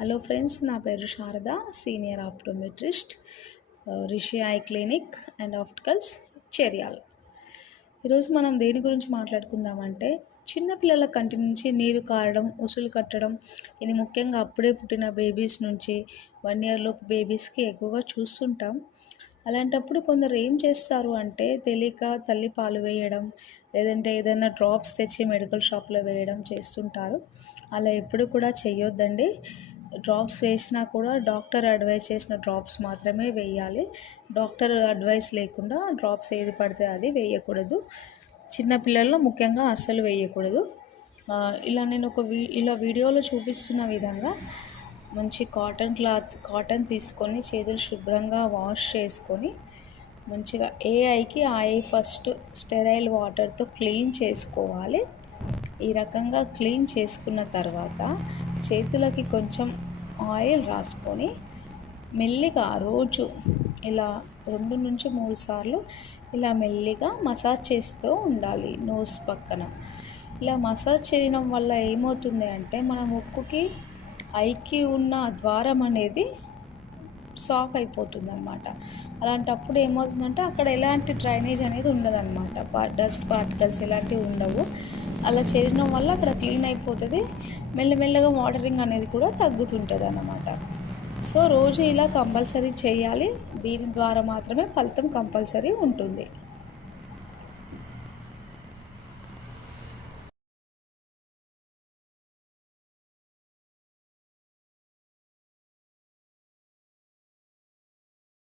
Hello friends నా పేరు Sharada senior optometrist Rishi eye clinic and opticals Cheryal. ఈరోజు మనం దేని గురించి మాట్లాడుకుందామంటే చిన్నపిల్లల కంటి నుంచి నీరు కారడం ఉసులు కట్టడం ఇది ముఖ్యంగా అప్పుడే పుట్టిన బేబీస్ నుంచి వన్ ఇయర్లోపు బేబీస్కి ఎక్కువగా చూస్తుంటాం. అలాంటప్పుడు కొందరు ఏం చేస్తారు అంటే తెలియక తల్లి పాలు వేయడం లేదంటే ఏదైనా డ్రాప్స్ తెచ్చి మెడికల్ షాప్లో వేయడం చేస్తుంటారు. అలా ఎప్పుడు కూడా చేయొద్దండి డ్రాప్స్ వేసినా కూడా డాక్టర్ అడ్వైస్ చేసిన డ్రాప్స్ మాత్రమే వేయాలి. డాక్టర్ అడ్వైస్ లేకుండా డ్రాప్స్ ఏది పడితే అది వేయకూడదు. చిన్నపిల్లల్లో ముఖ్యంగా అస్సలు వేయకూడదు. ఇలా నేను ఒక వీ ఇలా వీడియోలో చూపిస్తున్న విధంగా మంచి కాటన్ క్లాత్ కాటన్ తీసుకొని చేతులు శుభ్రంగా వాష్ చేసుకొని మంచిగా ఏ ఐకి ఆ ఐ ఫస్ట్ స్టెరైల్ వాటర్తో క్లీన్ చేసుకోవాలి. ఈ రకంగా క్లీన్ చేసుకున్న తర్వాత చేతులకి కొంచెం ఆయిల్ రాసుకొని మెల్లిగా రోజు ఇలా రెండు నుంచి మూడు సార్లు ఇలా మెల్లిగా మసాజ్ చేస్తూ ఉండాలి నోస్ పక్కన. ఇలా మసాజ్ చేయడం వల్ల ఏమవుతుంది అంటే మన ముక్కుకి ఐకి ఉన్న ద్వారం అనేది సాఫ్ అయిపోతుంది అనమాట అలాంటప్పుడు ఏమవుతుందంటే అక్కడ ఎలాంటి డ్రైనేజ్ అనేది ఉండదన్నమాట. డస్ట్ పార్టికల్స్ ఎలాంటివి ఉండవు. అలా చేయడం వల్ల అక్కడ క్లీన్ అయిపోతుంది. మెల్లమెల్లగా వాటరింగ్ అనేది కూడా తగ్గుతుంటుంది అన్నమాట. సో రోజు ఇలా కంపల్సరీ చేయాలి. దీని ద్వారా మాత్రమే ఫలితం కంపల్సరీ ఉంటుంది.